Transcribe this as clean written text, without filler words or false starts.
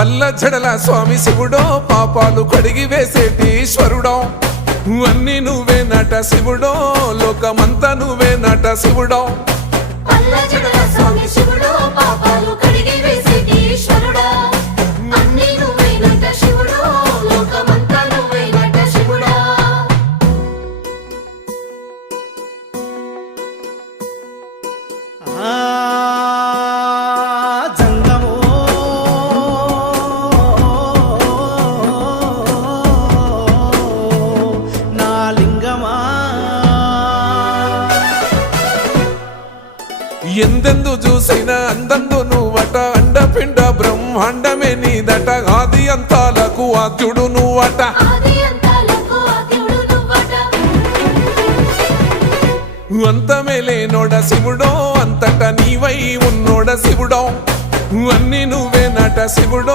పల్ల జడల స్వామి శివుడో పాపాలు కడిగి వేసేటి ఈశ్వరుడో అన్ని నువ్వే నట శివుడో లోకమంతా నువ్వే నట శివుడో పల్ల జడల స్వామి శివుడో పాపాలు కడిగి వేసేటి ఈశ్వరుడో అన్ని నువ్వే నట శివుడో లోకమంతా నువ్వే నట శివుడో జంగమో నా లింగమా ఎందెందు చూసిన అందందు నువ్వట అండపిండ బ్రహ్మాండమే నీదట ఆది అంతాలకు ఆద్యుడు నువ్వట ఆది అంతాలకు ఆద్యుడు నువ్వట అంతమే లేనోడ శివుడో అంతట నీవై ఉన్నోడ శివుడో అన్ని నువ్వే నట శివుడో